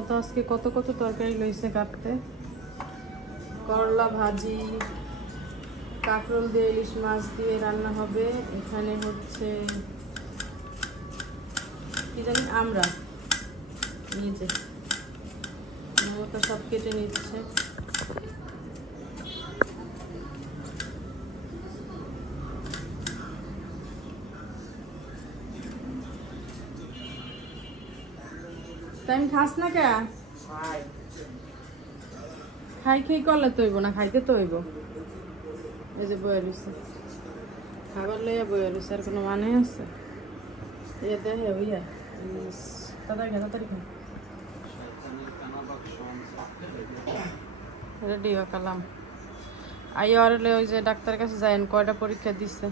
মতো আজকে কত কত তরকারি লইছে কাটতে। করলা ভাজি, কাঁকরোল দিয়ে ইলিশ মাছ দিয়ে রান্না হবে। এখানে হচ্ছে কি জানি আমরা নিচে মমতা সব কেটে নিচ্ছে। টাইম খাস না কে? খাই খেয়ে করলে তো হইব না, খাইতে তো হইব। এই যে বয়ে রয়েছে, খাবার লইয়া বয়ে রয়েছে, আর কোনো মানে আছে? এটা দেখে হইয়া তাড়াতাড়ি তাড়াতাড়ি খা। রেডি কালাম আই আর ওই যে ডাক্তারের কাছে যাইন, কয়টা পরীক্ষা দিচ্ছে।